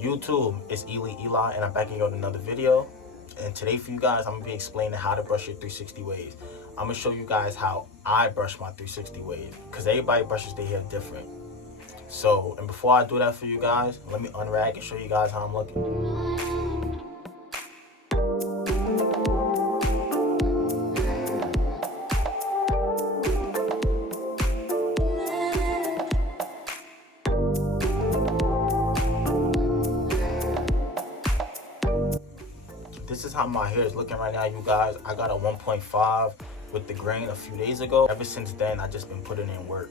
YouTube, it's Eli, and I'm back again with another video. And today for you guys, I'm gonna be explaining how to brush your 360 waves. I'm gonna show you guys how I brush my 360 waves, because everybody brushes their hair different. So, and before I do that for you guys, let me unrag and show you guys how I'm looking. This is how my hair is looking right now, you guys. I got a 1.5 with the grain a few days ago. Ever since then, I've just been putting in work.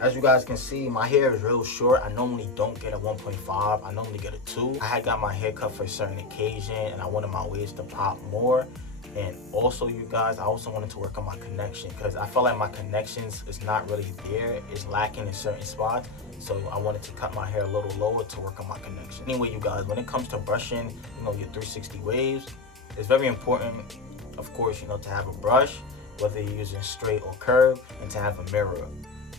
As you guys can see, my hair is real short. I normally don't get a 1.5. I normally get a 2. I had got my hair cut for a certain occasion, and I wanted my waves to pop more. And also, you guys, I also wanted to work on my connection, because I felt like my connections is not really there. It's lacking in certain spots. So I wanted to cut my hair a little lower to work on my connection. Anyway, you guys, when it comes to brushing, your 360 waves, it's very important, of course, to have a brush, whether you're using straight or curve, and to have a mirror.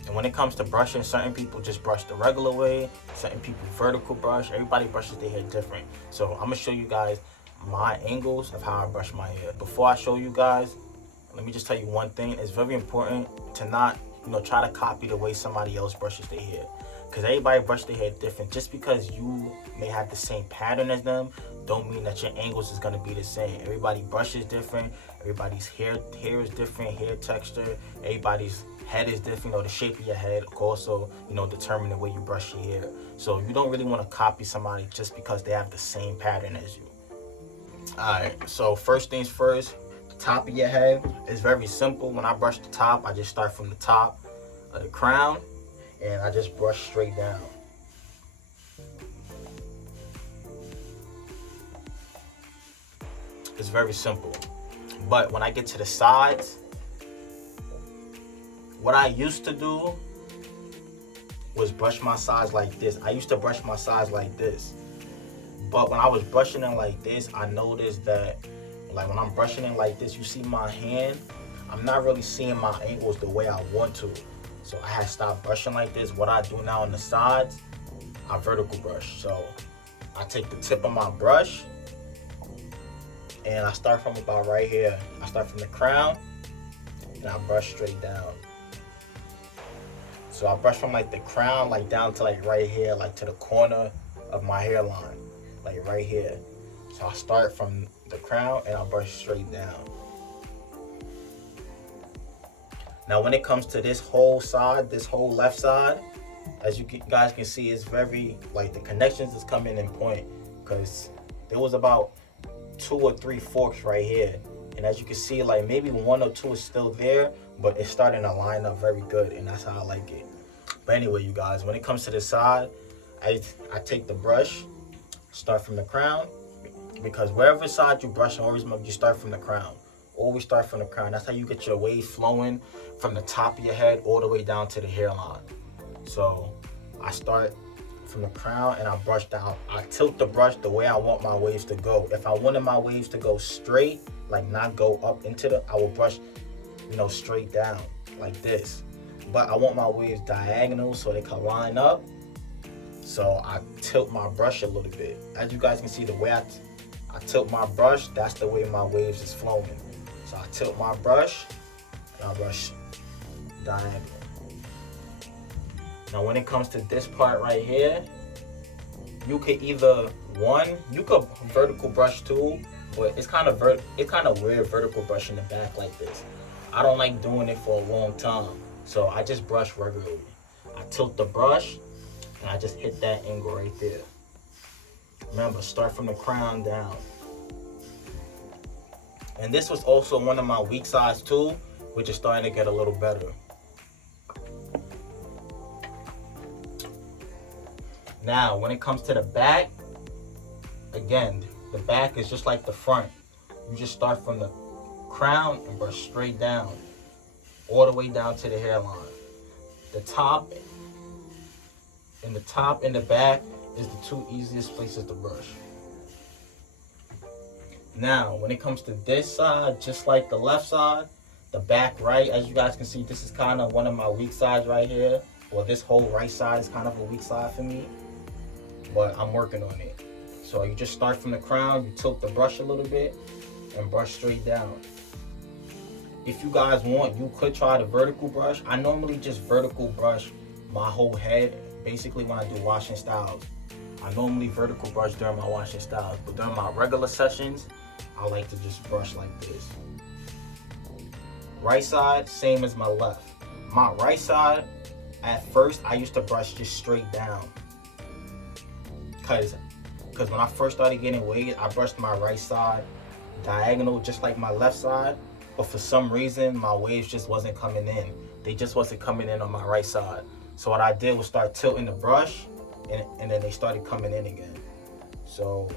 And when it comes to brushing, certain people just brush the regular way, certain people vertical brush. Everybody brushes their hair different. So I'm gonna show you guys my angles of how I brush my hair. Before I show you guys, let me just tell you one thing. It's very important to not, try to copy the way somebody else brushes their hair, because everybody brushes their hair different. Just because you may have the same pattern as them, don't mean that your angles is gonna be the same. Everybody brushes different. Everybody's hair is different, hair texture. Everybody's head is different. The shape of your head also, determine the way you brush your hair. So you don't really want to copy somebody just because they have the same pattern as you. Alright, so first things first, the top of your head is very simple. When I brush the top, I just start from the top of the crown and I just brush straight down. It's very simple. But when I get to the sides, what I used to do was brush my sides like this. I used to brush my sides like this. But when I was brushing it like this, I noticed that, like when I'm brushing it like this, you see my hand, I'm not really seeing my angles the way I want to. So I had to stop brushing like this. What I do now on the sides, I vertical brush. So I take the tip of my brush and I start from about right here. I start from the crown and I brush straight down. So I brush from like the crown, like down to like right here, like to the corner of my hairline, like right here. So I start from the crown and I brush straight down. Now when it comes to this whole side, this whole left side, as you guys can see, it's very, like the connections is coming in point, because there was about 2 or 3 forks right here. And as you can see, like maybe 1 or 2 is still there, but it's starting to line up very good, and that's how I like it. But anyway, you guys, when it comes to the side, I take the brush, start from the crown, because wherever side you brush, always you start from the crown. Always start from the crown. That's how you get your wave flowing from the top of your head all the way down to the hairline. So I start from the crown and I brush down. I tilt the brush the way I want my waves to go. If I wanted my waves to go straight, like not go up into I will brush, straight down like this. But I want my waves diagonal so they can line up. So I tilt my brush a little bit. As you guys can see, the way I tilt my brush, that's the way my waves is flowing. So I tilt my brush and I brush diagonal. Now when it comes to this part right here, you could either, you could vertical brush too, but it's kind of weird vertical brushing the back like this. I don't like doing it for a long time, so I just brush regularly. I tilt the brush and I just hit that angle right there. Remember, start from the crown down. And this was also one of my weak sides too, which is starting to get a little better. Now, when it comes to the back, again, the back is just like the front. You just start from the crown and brush straight down, all the way down to the hairline. The top and the back is the 2 easiest places to brush. Now, when it comes to this side, just like the left side, the back right, as you guys can see, this is kind of one of my weak sides right here. Well, this whole right side is kind of a weak side for me. but I'm working on it. So you just start from the crown, you tilt the brush a little bit, and brush straight down. If you guys want, you could try the vertical brush. I normally just vertical brush my whole head, basically when I do washing styles. I normally vertical brush during my washing styles, but during my regular sessions, I like to just brush like this. Right side, same as my left. My right side, at first, I used to brush just straight down. Cause when I first started getting waves, I brushed my right side diagonal just like my left side, but for some reason, my waves just wasn't coming in. They just wasn't coming in on my right side. So what I did was start tilting the brush, and then they started coming in again. So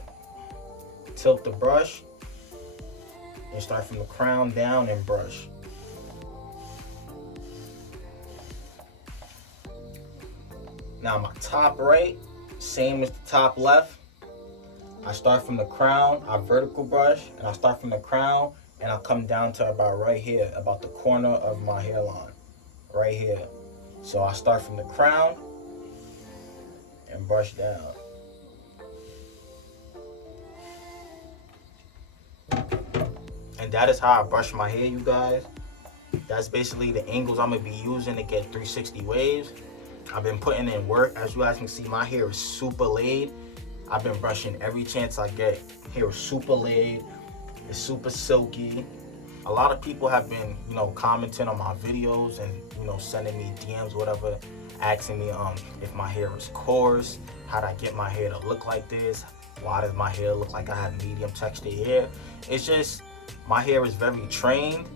tilt the brush, and start from the crown down and brush. Now my top right, same as the top left. I start from the crown, I vertical brush, and I start from the crown, and I come down to about right here, about the corner of my hairline, right here. So I start from the crown and brush down. And that is how I brush my hair, you guys. That's basically the angles I'm gonna be using to get 360 waves. I've been putting in work. As you guys can see, my hair is super laid. I've been brushing every chance I get. Hair is super laid. It's super silky. A lot of people have been, commenting on my videos and, sending me DMs, whatever, asking me if my hair is coarse, how do I get my hair to look like this? Why does my hair look like I have medium textured hair? It's just, my hair is very trained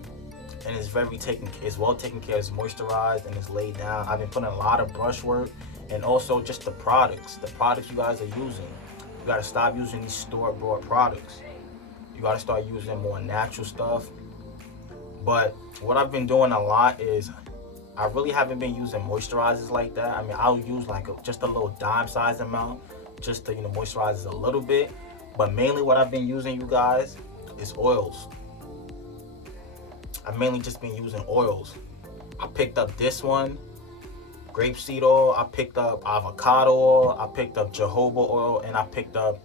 and it's well taken care of. It's moisturized and it's laid down. I've been putting a lot of brush work, and also just the products you guys are using. You gotta stop using these store-bought products. You gotta start using more natural stuff. But what I've been doing a lot is, I really haven't been using moisturizers like that. I mean, I'll use just a little dime size amount just to moisturize a little bit. But mainly what I've been using, you guys, is oils. I've mainly just been using oils. I picked up this one, grapeseed oil. I picked up avocado oil. I picked up jojoba oil, and I picked up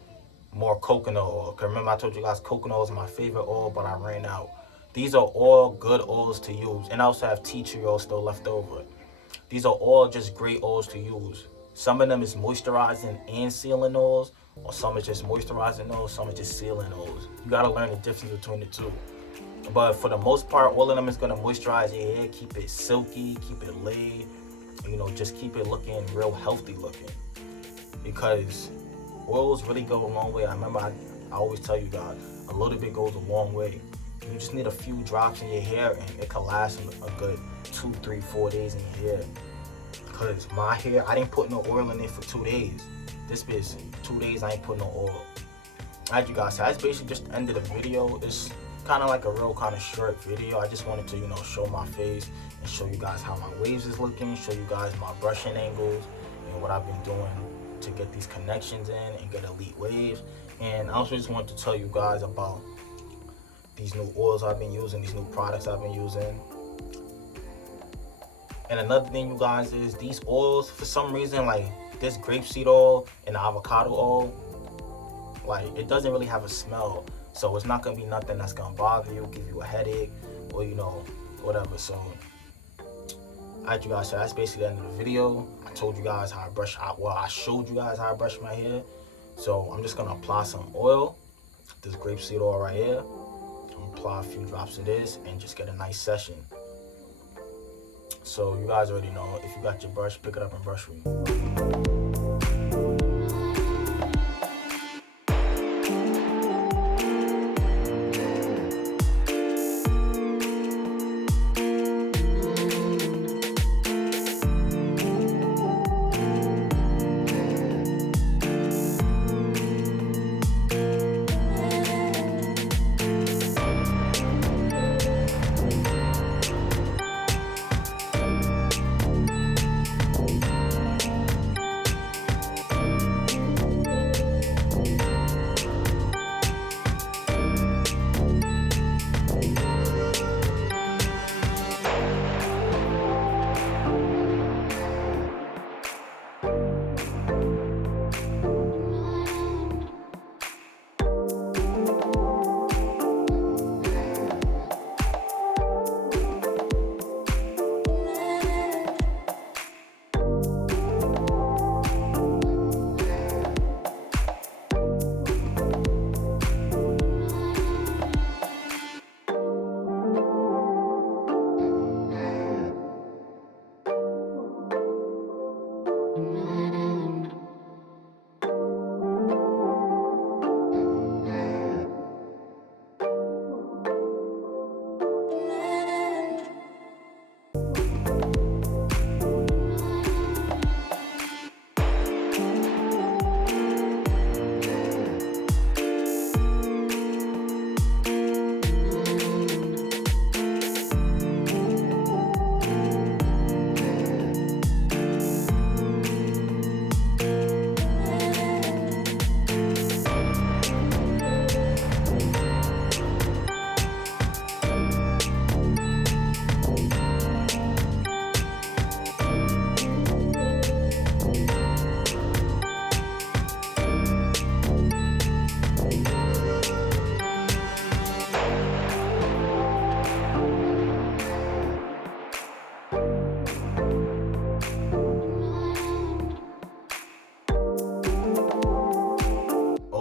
more coconut oil. Cause remember I told you guys coconut oil is my favorite oil, but I ran out. These are all good oils to use, and I also have tea tree oil still left over. These are all just great oils to use. Some of them is moisturizing and sealing oils, or some is just moisturizing oils, some is just sealing oils. You gotta learn the difference between the two. But for the most part, all of them is gonna moisturize your hair, keep it silky, keep it laid, just keep it looking real healthy looking. Because oils really go a long way. I remember I always tell you guys, a little bit goes a long way. You just need a few drops in your hair and it can last a good 2, 3, 4 days in your hair. Because my hair, I didn't put no oil in it for 2 days. This bitch, 2 days I ain't put no oil. As you guys said, that's basically just the end of the video. It's kind of like a real kind of short video. I just wanted to, show my face and show you guys how my waves is looking, show you guys my brushing angles and what I've been doing to get these connections in and get elite waves. And I also just wanted to tell you guys about these new oils I've been using, these new products I've been using. And another thing, you guys, is these oils, for some reason, like this grapeseed oil and the avocado oil, like it doesn't really have a smell. So it's not gonna be nothing that's gonna bother you, give you a headache, or whatever. So as you guys said, that's basically the end of the video. I told you guys how I brush, I showed you guys how I brush my hair. So I'm just gonna apply some oil, this grapeseed oil right here. I'm gonna apply a few drops of this and just get a nice session. So you guys already know, if you got your brush, pick it up and brush with me.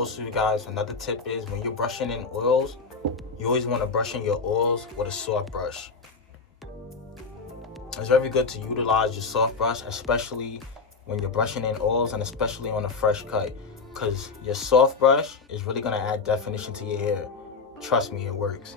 Also, you guys, another tip is when you're brushing in oils, you always want to brush in your oils with a soft brush. It's very good to utilize your soft brush, especially when you're brushing in oils and especially on a fresh cut, because your soft brush is really going to add definition to your hair. Trust me, it works.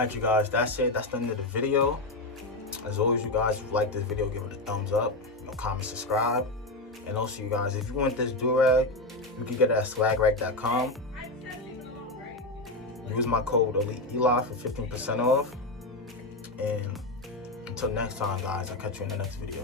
Alright, you guys, that's it. That's the end of the video. As always, you guys, if you like this video, give it a thumbs up, comment, subscribe. And also, you guys, if you want this do-rag, you can get it at swagrag.com. Use my code ELI for 15% off. And until next time, guys, I'll catch you in the next video.